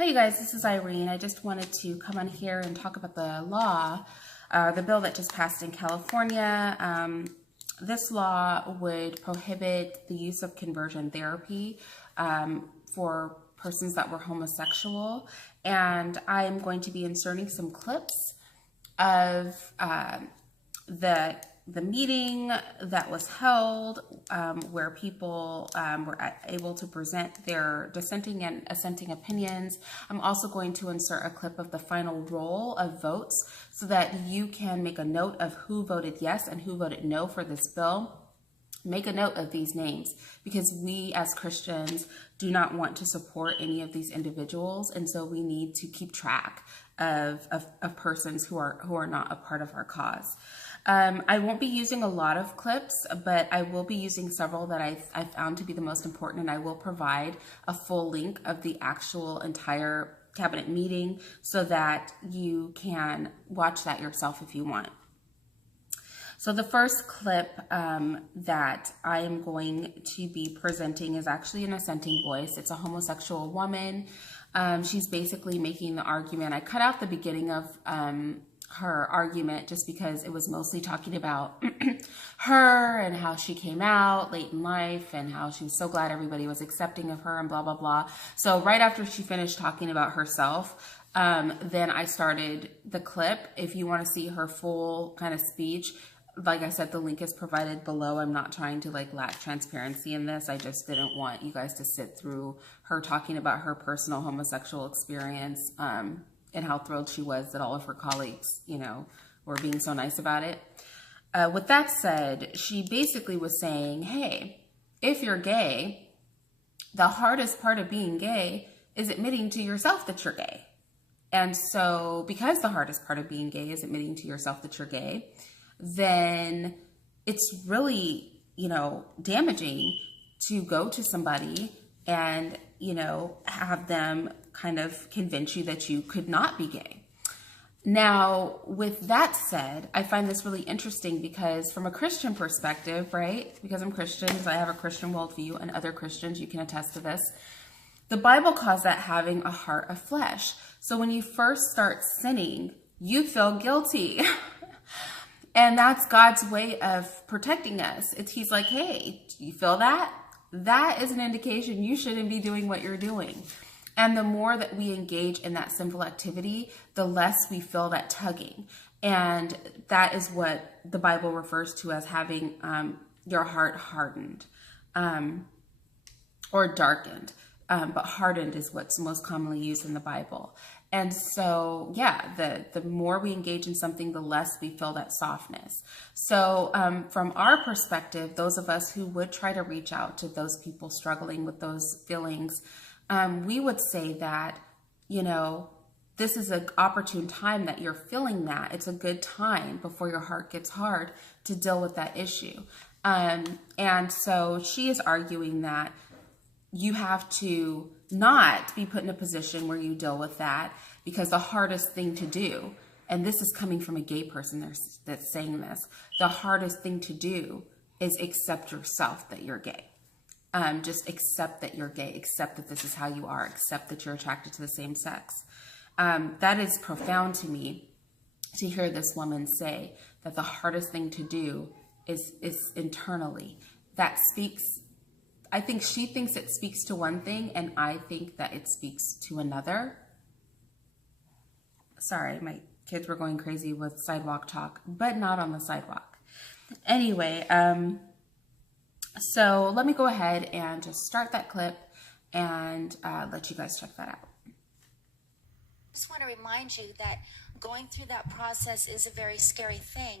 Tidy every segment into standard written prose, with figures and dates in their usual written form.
Hi, you guys. This is Irene. I just wanted to come on here and talk about the law, the bill that just passed in California. This law would prohibit the use of conversion therapy for persons that were homosexual. And I am going to be inserting some clips of the meeting that was held where people were able to present their dissenting and assenting opinions. I'm also going to insert a clip of the final roll of votes so that you can make a note of who voted yes and who voted no for this bill. Make a note of these names because we as Christians do not want to support any of these individuals, and so we need to keep track of persons who are not a part of our cause. I won't be using a lot of clips, but I will be using several that I found to be the most important, and I will provide a full link of the actual entire cabinet meeting so that you can watch that yourself if you want. So the first clip that I am going to be presenting is actually an assenting voice. It's a homosexual woman. She's basically making the argument. I cut out the beginning of her argument just because it was mostly talking about her and how she came out late in life and how she was so glad everybody was accepting of her and blah, blah, blah. So right after she finished talking about herself, then I started the clip. If you want to see her full kind of speech, like I said, the link is provided below. I'm not trying to lack transparency in this. I just didn't want you guys to sit through her talking about her personal homosexual experience and how thrilled she was that all of her colleagues, were being so nice about it. With that said, she basically was saying, hey, if you're gay, the hardest part of being gay is admitting to yourself that you're gay. And so because the hardest part of being gay is admitting to yourself that you're gay, then it's really, damaging to go to somebody and, have them kind of convince you that you could not be gay. Now, with that said, I find this really interesting because from a Christian perspective, right? Because I'm Christian, because I have a Christian worldview, and other Christians, you can attest to this. The Bible calls that having a heart of flesh. So when you first start sinning, you feel guilty. And that's God's way of protecting us. He's like, hey, do you feel that? That is an indication you shouldn't be doing what you're doing. And the more that we engage in that sinful activity, the less we feel that tugging. And that is what the Bible refers to as having your heart hardened or darkened. But hardened is what's most commonly used in the Bible. And so, yeah, the more we engage in something, the less we feel that softness. So from our perspective, those of us who would try to reach out to those people struggling with those feelings, we would say that, this is an opportune time that you're feeling that. It's a good time before your heart gets hard to deal with that issue. And so she is arguing that you have to not be put in a position where you deal with that, because the hardest thing to do, and this is coming from a gay person that's saying this, the hardest thing to do is accept yourself that you're gay. Just accept that you're gay, accept that this is how you are, accept that you're attracted to the same sex. That is profound to me to hear this woman say that the hardest thing to do is internally. That speaks, I think she thinks it speaks to one thing, and I think that it speaks to another. Sorry, my kids were going crazy with sidewalk talk, but not on the sidewalk. Anyway, so let me go ahead and just start that clip and let you guys check that out. I just want to remind you that going through that process is a very scary thing.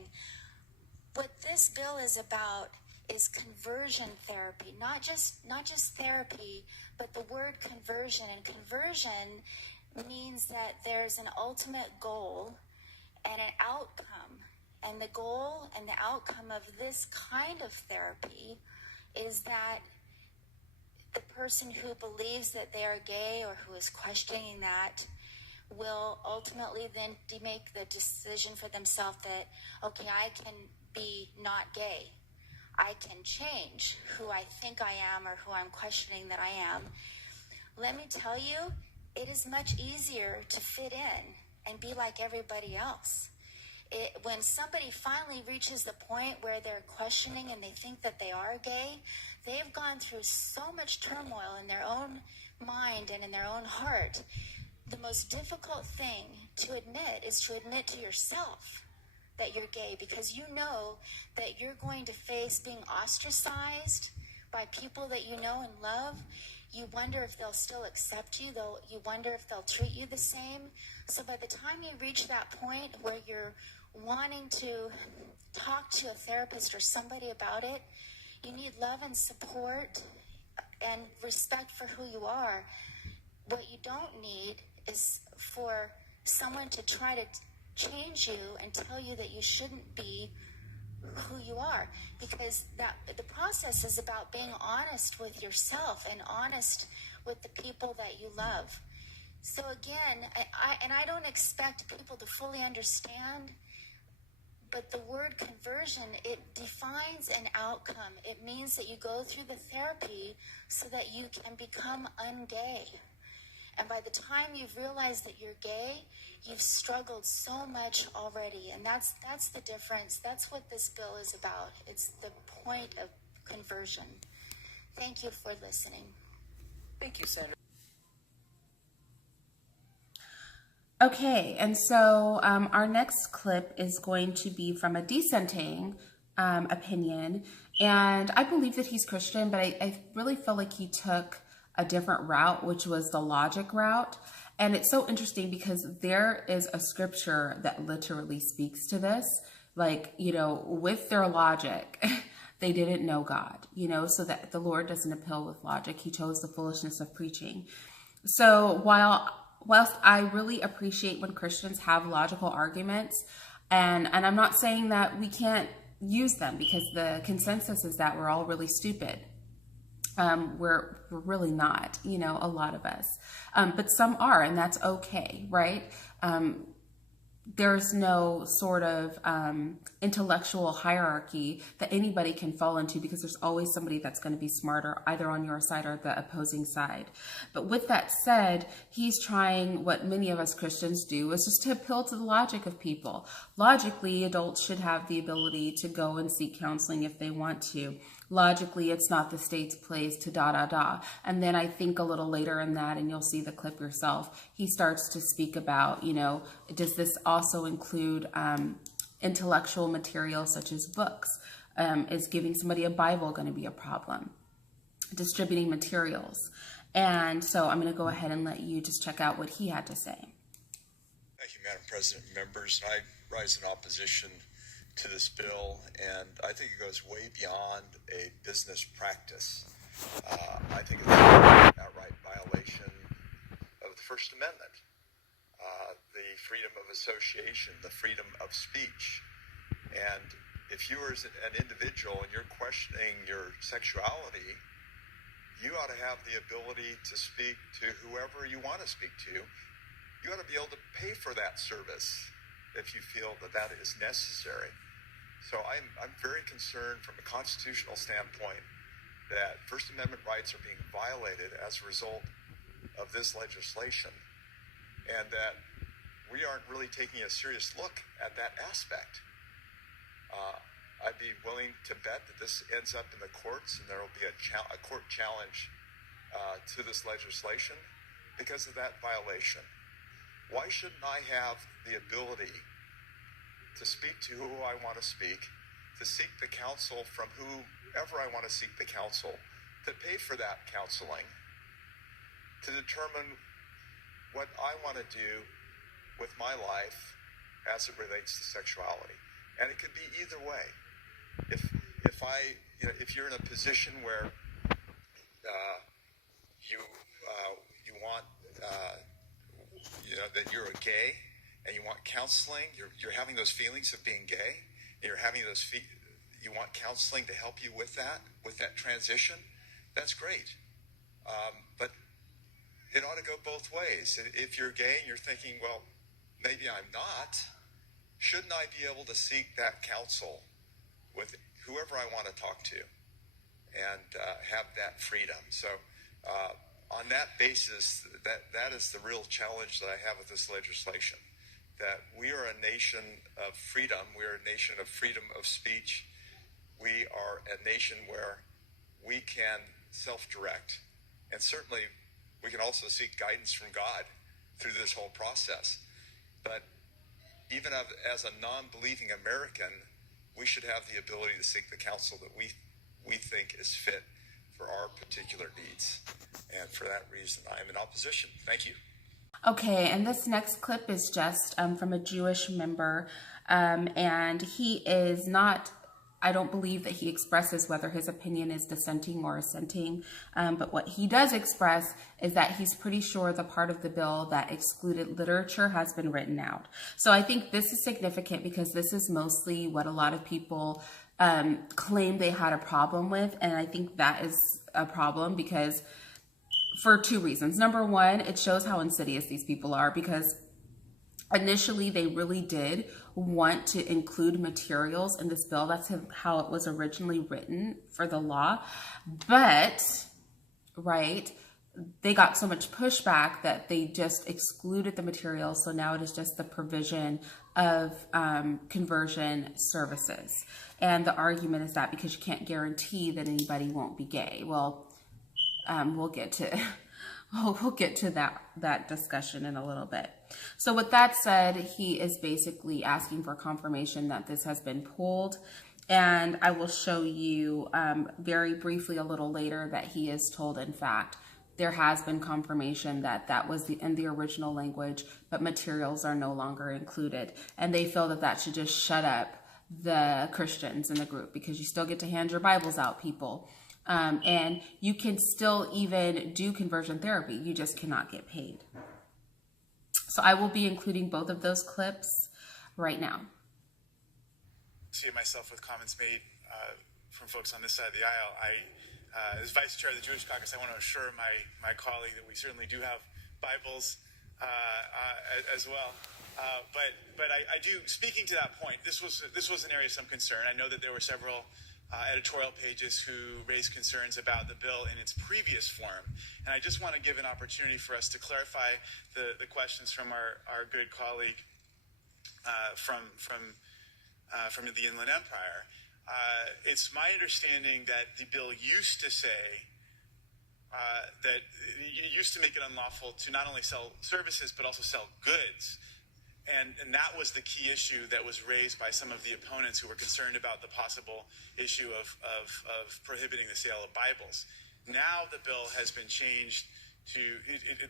What this bill is about is conversion therapy, not just therapy, but the word conversion. And conversion means that there's an ultimate goal and an outcome. And the goal and the outcome of this kind of therapy is that the person who believes that they are gay or who is questioning that will ultimately then make the decision for themselves that, okay, I can be not gay. I can change who I think I am or who I'm questioning that I am. Let me tell you, it is much easier to fit in and be like everybody else. When somebody finally reaches the point where they're questioning and they think that they are gay, they've gone through so much turmoil in their own mind and in their own heart. The most difficult thing to admit is to admit to yourself that you're gay, because you know that you're going to face being ostracized by people that you know and love. You wonder if they'll still accept you, you wonder if they'll treat you the same. So by the time you reach that point where you're wanting to talk to a therapist or somebody about it, you need love and support and respect for who you are. What you don't need is for someone to try to change you and tell you that you shouldn't be who you are, because the process is about being honest with yourself and honest with the people that you love. So again, I don't expect people to fully understand, but the word conversion, it defines an outcome. It means that you go through the therapy so that you can become ungay. And by the time you've realized that you're gay, you've struggled so much already. And that's the difference. That's what this bill is about. It's the point of conversion. Thank you for listening. Thank you, Sandra. Okay, and so our next clip is going to be from a dissenting opinion. And I believe that he's Christian, but I really feel like he took a different route, which was the logic route. And it's so interesting because there is a scripture that literally speaks to this. Like, with their logic, they didn't know God, so that the Lord doesn't appeal with logic. He chose the foolishness of preaching. So whilst I really appreciate when Christians have logical arguments, and I'm not saying that we can't use them, because the consensus is that we're all really stupid. We're really not, a lot of us. But some are, and that's okay, right? There's no sort of intellectual hierarchy that anybody can fall into, because there's always somebody that's going to be smarter, either on your side or the opposing side. But with that said, he's trying what many of us Christians do, is just to appeal to the logic of people. Logically, adults should have the ability to go and seek counseling if they want to. Logically, it's not the state's place to . And then I think a little later in that, and you'll see the clip yourself, he starts to speak about, does this also include intellectual material such as books? Is giving somebody a Bible going to be a problem? Distributing materials. And so I'm going to go ahead and let you just check out what he had to say. Thank you, Madam President and members. I rise in opposition to this bill, and I think it goes way beyond a business practice. I think it's an outright violation of the First Amendment, the freedom of association, the freedom of speech. And if you are an individual and you're questioning your sexuality, you ought to have the ability to speak to whoever you want to speak to. You ought to be able to pay for that service if you feel that is necessary. So I'm very concerned from a constitutional standpoint that First Amendment rights are being violated as a result of this legislation, and that we aren't really taking a serious look at that aspect. I'd be willing to bet that this ends up in the courts, and there will be a court challenge to this legislation because of that violation. Why shouldn't I have the ability to speak to who I want to speak, to seek the counsel from whoever I want to seek the counsel, to pay for that counseling, to determine what I want to do with my life as it relates to sexuality? And it could be either way. If you're in a position where you want that you're a gay and you want counseling, you're having those feelings of being gay, and you're having you want counseling to help you with that transition, that's great. But it ought to go both ways. If you're gay and you're thinking, well, maybe I'm not, shouldn't I be able to seek that counsel with whoever I want to talk to and have that freedom? So on that basis, that is the real challenge that I have with this legislation. That we are a nation of freedom. We are a nation of freedom of speech. We are a nation where we can self-direct. And certainly we can also seek guidance from God through this whole process. But even as a non-believing American, we should have the ability to seek the counsel that we think is fit for our particular needs. And for that reason, I am in opposition. Thank you. Okay, and this next clip is just from a Jewish member, and he is not, I don't believe that he expresses whether his opinion is dissenting or assenting, but what he does express is that he's pretty sure the part of the bill that excluded literature has been written out. So I think this is significant because this is mostly what a lot of people claim they had a problem with, and I think that is a problem because for two reasons. Number one, it shows how insidious these people are because initially they really did want to include materials in this bill. That's how it was originally written for the law. But, right, they got so much pushback that they just excluded the materials. So now it is just the provision of conversion services. And the argument is that because you can't guarantee that anybody won't be gay. Well, we'll get to that discussion in a little bit. So with that said, he is basically asking for confirmation that this has been pulled. And I will show you very briefly a little later that he is told, in fact, there has been confirmation that that was in the original language, but materials are no longer included. And they feel that that should just shut up the Christians in the group because you still get to hand your Bibles out, people. And you can still even do conversion therapy. You just cannot get paid. So I will be including both of those clips right now. See myself with comments made from folks on this side of the aisle. As vice chair of the Jewish caucus, I want to assure my colleague that we certainly do have Bibles as well. But I do, speaking to that point, this was an area of some concern. I know that there were several editorial pages who raised concerns about the bill in its previous form. And I just want to give an opportunity for us to clarify the questions from our good colleague from the Inland Empire. It's my understanding that the bill used to say that it used to make it unlawful to not only sell services but also sell goods. And that was the key issue that was raised by some of the opponents who were concerned about the possible issue of prohibiting the sale of Bibles. Now the bill has been changed to,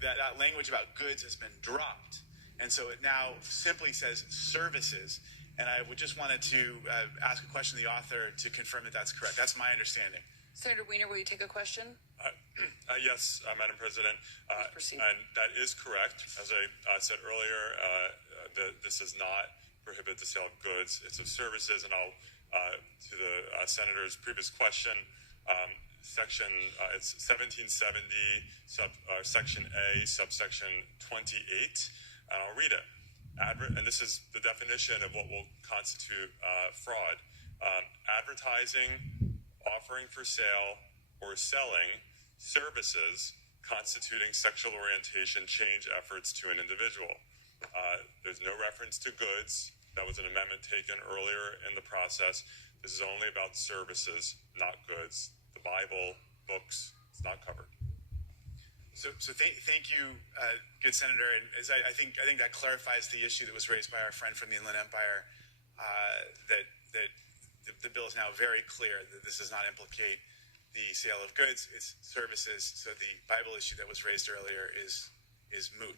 that language about goods has been dropped. And so it now simply says services. And I would just wanted to ask a question to the author to confirm that that's correct. That's my understanding. Senator Wiener, will you take a question? Yes, Madam President. Proceed. And that is correct. As I said earlier, this does not prohibit the sale of goods. It's of services. And I'll, to the Senator's previous question, section, it's 1770, section A, subsection 28, and I'll read it. And this is the definition of what will constitute fraud. Advertising, offering for sale, or selling services constituting sexual orientation change efforts to an individual. There's no reference to goods. That was an amendment taken earlier in the process. This is only about services, not goods. The Bible, books, it's not covered. So thank you, good Senator. And as I think that clarifies the issue that was raised by our friend from the Inland Empire, that the bill is now very clear that this does not implicate the sale of goods, it's services. So the Bible issue that was raised earlier is moot.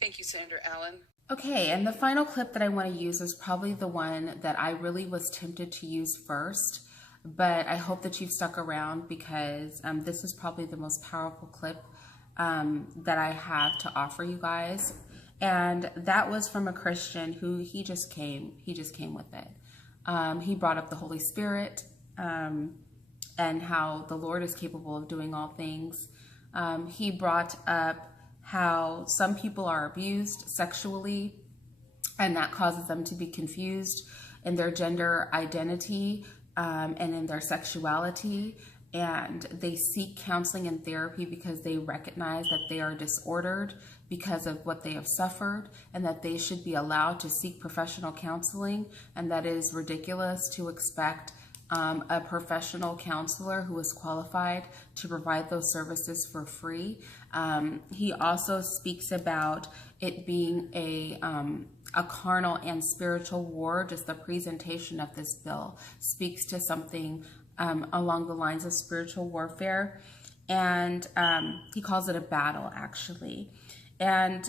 Thank you, Senator Allen. Okay, and the final clip that I want to use is probably the one that I really was tempted to use first, but I hope that you've stuck around because this is probably the most powerful clip that I have to offer you guys. And that was from a Christian who he just came with it. He brought up the Holy Spirit and how the Lord is capable of doing all things. He brought up how some people are abused sexually and that causes them to be confused in their gender identity and in their sexuality. and they seek counseling and therapy because they recognize that they are disordered because of what they have suffered, and that they should be allowed to seek professional counseling, and that it is ridiculous to expect a professional counselor who is qualified to provide those services for free. He also speaks about it being a carnal and spiritual war. Just the presentation of this bill speaks to something along the lines of spiritual warfare, and he calls it a battle, actually. And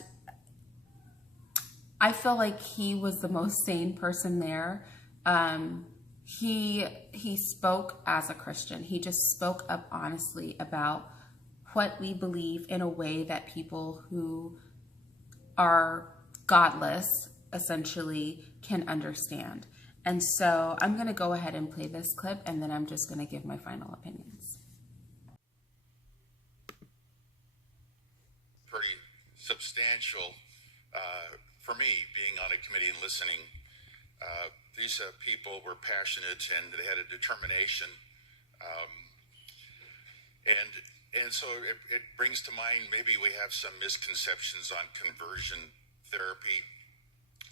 I feel like he was the most sane person there. He spoke as a Christian. He just spoke up honestly about what we believe in a way that people who are godless essentially can understand. And so I'm going to go ahead and play this clip, and then I'm just going to give my final opinions. Pretty substantial for me, being on a committee and listening. These people were passionate and they had a determination. And so it brings to mind, maybe we have some misconceptions on conversion therapy.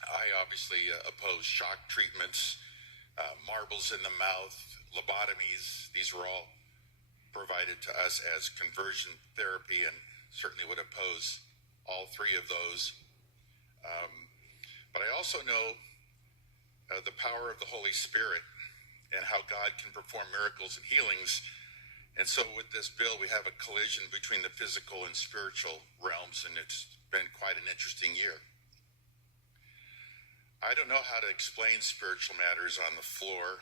I obviously oppose shock treatments, marbles in the mouth, lobotomies. These were all provided to us as conversion therapy, and certainly would oppose all three of those. But I also know the power of the Holy Spirit and how God can perform miracles and healings. And so with this bill, we have a collision between the physical and spiritual realms, and it's been quite an interesting year. I don't know how to explain spiritual matters on the floor.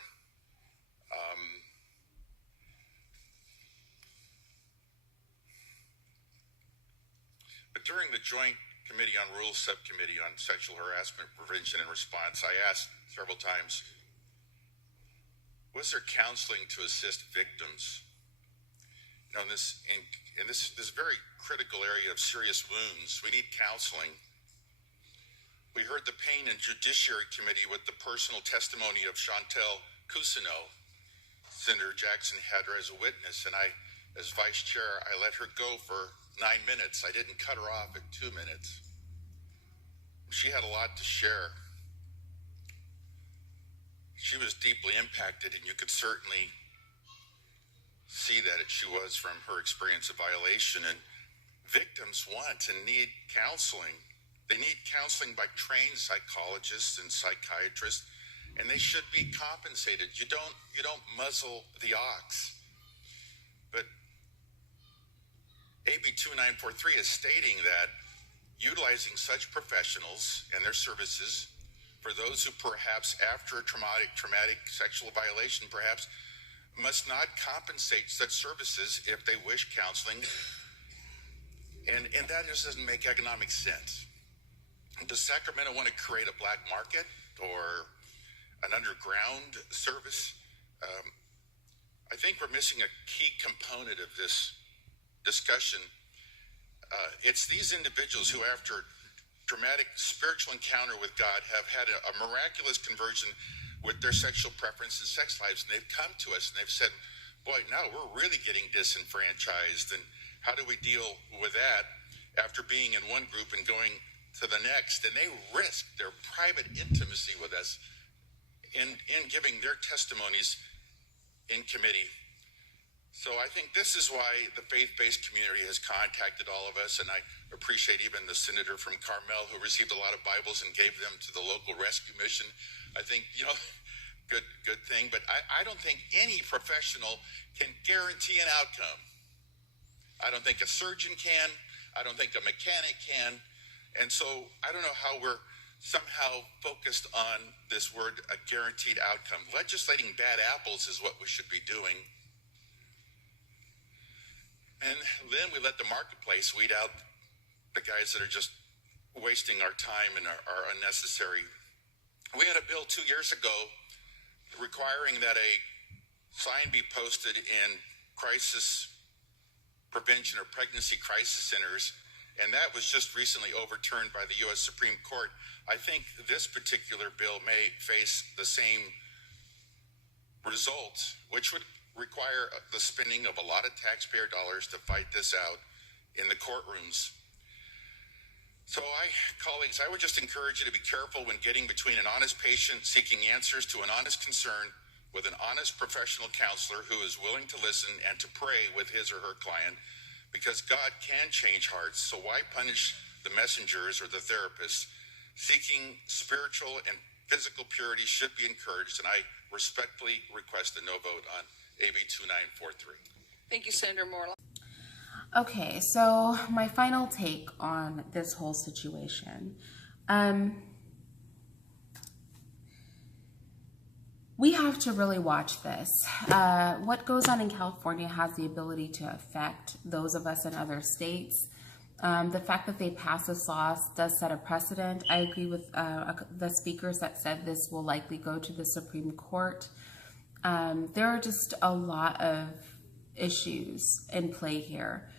But during the Joint Committee on Rules Subcommittee on Sexual Harassment Prevention and Response, I asked several times, was there counseling to assist victims? You know, in this very critical area of serious wounds, we need counseling. We heard the Pain and Judiciary Committee with the personal testimony of Chantel Cousineau. Senator Jackson had her as a witness, and I, as vice chair, I let her go for 9 minutes. I didn't cut her off at 2 minutes. She had a lot to share. She was deeply impacted, and you could certainly see that she was from her experience of violation. And victims want and need counseling. They need counseling by trained psychologists and psychiatrists, and they should be compensated. You don't muzzle the ox. But AB-2943 is stating that utilizing such professionals and their services for those who perhaps after a traumatic sexual violation perhaps must not compensate such services if they wish counseling. And that just doesn't make economic sense. Does Sacramento want to create a black market or an underground service? I think we're missing a key component of this discussion. It's these individuals who, after dramatic spiritual encounter with God, have had a miraculous conversion with their sexual preference and sex lives, and they've come to us and they've said, boy, now we're really getting disenfranchised, and how do we deal with that after being in one group and going to the next? And they risk their private intimacy with us in giving their testimonies in committee. So I think this is why the faith-based community has contacted all of us, and I appreciate even the senator from Carmel who received a lot of Bibles and gave them to the local rescue mission. I think, good thing, but I don't think any professional can guarantee an outcome. I don't think a surgeon can. I don't think a mechanic can. And so I don't know how we're somehow focused on this word, a guaranteed outcome. Legislating bad apples is what we should be doing. And then we let the marketplace weed out the guys that are just wasting our time and are unnecessary. We had a bill 2 years ago requiring that a sign be posted in crisis prevention or pregnancy crisis centers, and that was just recently overturned by the U.S. Supreme Court. I think this particular bill may face the same result, which would require the spending of a lot of taxpayer dollars to fight this out in the courtrooms. So colleagues, I would just encourage you to be careful when getting between an honest patient seeking answers to an honest concern with an honest professional counselor who is willing to listen and to pray with his or her client, because God can change hearts. So why punish the messengers or the therapists? Seeking spiritual and physical purity should be encouraged, and I respectfully request a no vote on AB 2943. Thank you, Senator Moore. Okay, so my final take on this whole situation. We have to really watch this. What goes on in California has the ability to affect those of us in other states. The fact that they pass this law does set a precedent. I agree with the speakers that said this will likely go to the Supreme Court. There are just a lot of issues in play here.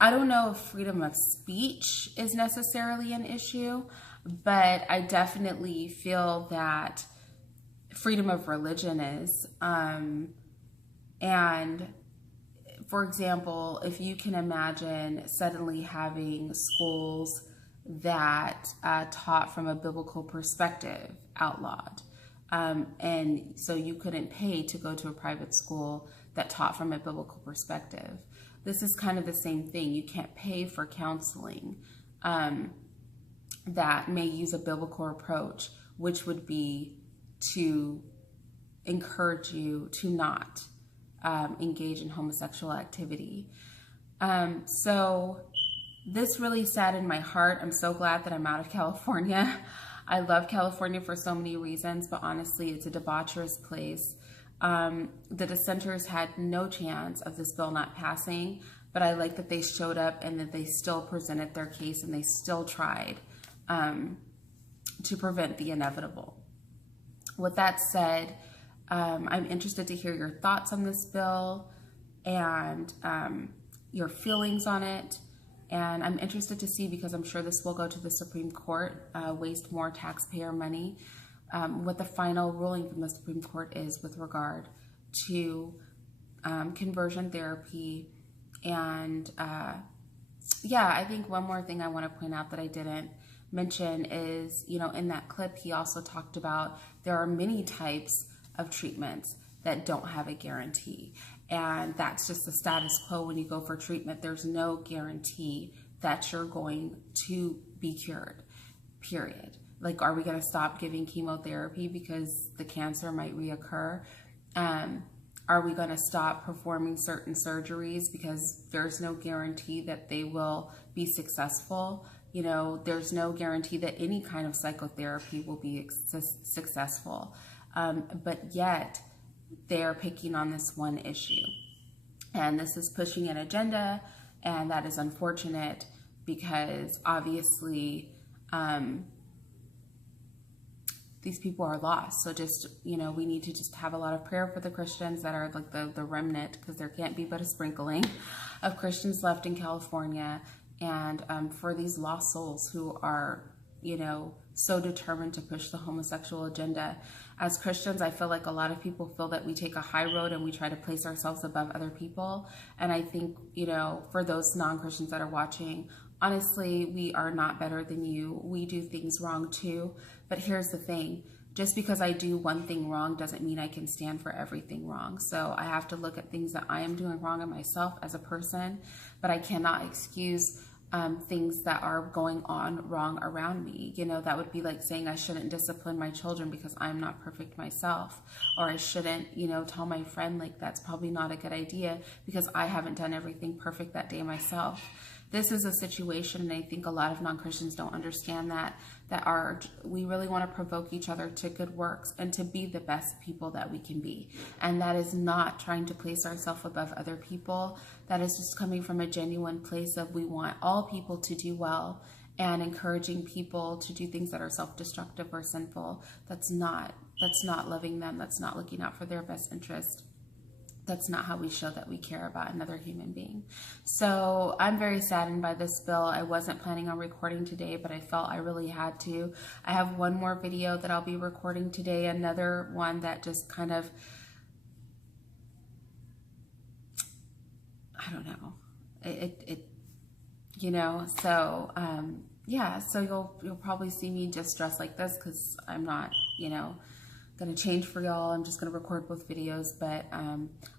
I don't know if freedom of speech is necessarily an issue, but I definitely feel that freedom of religion is. And for example, if you can imagine suddenly having schools that taught from a biblical perspective outlawed, and so you couldn't pay to go to a private school that taught from a biblical perspective. This is kind of the same thing. You can't pay for counseling that may use a biblical approach, which would be to encourage you to not engage in homosexual activity. So this really saddened my heart. I'm so glad that I'm out of California. I love California for so many reasons, but honestly, it's a debaucherous place. The dissenters had no chance of this bill not passing, but I like that they showed up and that they still presented their case and they still tried to prevent the inevitable. With that said, I'm interested to hear your thoughts on this bill and your feelings on it. And I'm interested to see, because I'm sure this will go to the Supreme Court, waste more taxpayer money, what the final ruling from the Supreme Court is with regard to conversion therapy. And yeah, I think one more thing I want to point out that I didn't mention is, you know, in that clip, he also talked about there are many types of treatments that don't have a guarantee. And that's just the status quo when you go for treatment. There's no guarantee that you're going to be cured, period. Like, are we going to stop giving chemotherapy because the cancer might reoccur? Are we going to stop performing certain surgeries because there's no guarantee that they will be successful? You know, there's no guarantee that any kind of psychotherapy will be successful. But yet, they're picking on this one issue. And this is pushing an agenda, and that is unfortunate because obviously these people are lost. So just, you know, we need to just have a lot of prayer for the Christians that are like the remnant, because there can't be but a sprinkling of Christians left in California, and for these lost souls who are, you know, so determined to push the homosexual agenda. As Christians, I feel like a lot of people feel that we take a high road and we try to place ourselves above other people. And I think, you know, for those non-Christians that are watching, honestly, we are not better than you. We do things wrong too. But here's the thing. Just because I do one thing wrong doesn't mean I can stand for everything wrong. So I have to look at things that I am doing wrong in myself as a person, but I cannot excuse things that are going on wrong around me. You know, that would be like saying I shouldn't discipline my children because I'm not perfect myself, or I shouldn't, you know, tell my friend like that's probably not a good idea because I haven't done everything perfect that day myself. This is a situation, and I think a lot of non-Christians don't understand that we really want to provoke each other to good works and to be the best people that we can be. And that is not trying to place ourselves above other people. That is just coming from a genuine place of we want all people to do well, and encouraging people to do things that are self-destructive or sinful. That's not loving them. That's not looking out for their best interest. That's not how we show that we care about another human being. So I'm very saddened by this bill. I wasn't planning on recording today, but I felt I really had to. I have one more video that I'll be recording today, another one that just kind of I don't know. It you know, so yeah, so you'll probably see me just dressed like this because I'm not, you know, gonna change for y'all. I'm just gonna record both videos, but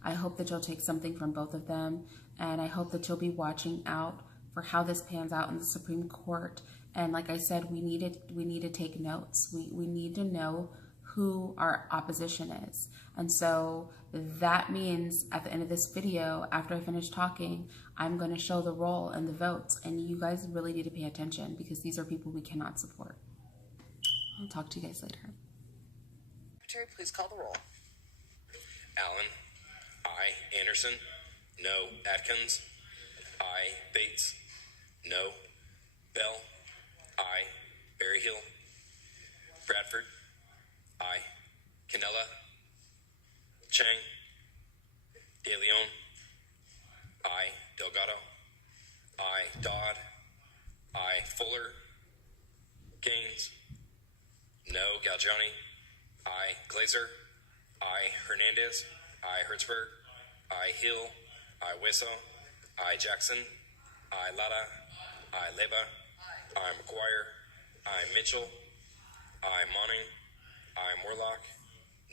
I hope that you'll take something from both of them, and I hope that you'll be watching out for how this pans out in the Supreme Court. And like I said, we need to take notes. We need to know who our opposition is. And so that means at the end of this video, after I finish talking, I'm going to show the roll and the votes, and you guys really need to pay attention because these are people we cannot support. I'll talk to you guys later. Secretary, please call the roll. Allen. I. Anderson. No. Atkins. I. Bates. No. Bell. I. Berryhill. Bradford. I. Canella. Chang. De Leon. I. Delgado. I. Dodd. I. Fuller. Gaines. No. Galgiani. I. Glazer. I. Hernandez. I. Hertzberg. I. Hill. I. Wesso. I. Jackson. I. Lara. I. Leba. I. McGuire. I. Mitchell. I. Monning. I. Morlock.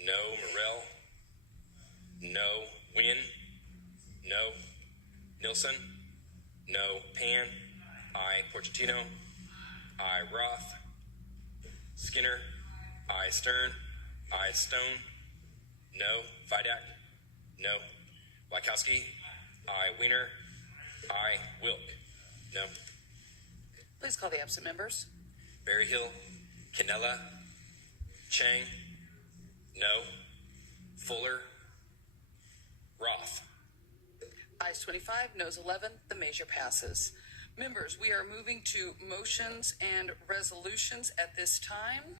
No. Morell. No. Wynn. No. Nilsson. No. Pan. I. Porcentino. I. Roth. Skinner. I. Stern. I. Stone. No. Vidak. No. Wachowski. I. Wiener. I. Wilk. No. Please call the absent members. Berryhill. Canella. Chang. No. Fuller. Roth. Ayes 25, noes 11. The measure passes. Members, we are moving to motions and resolutions at this time.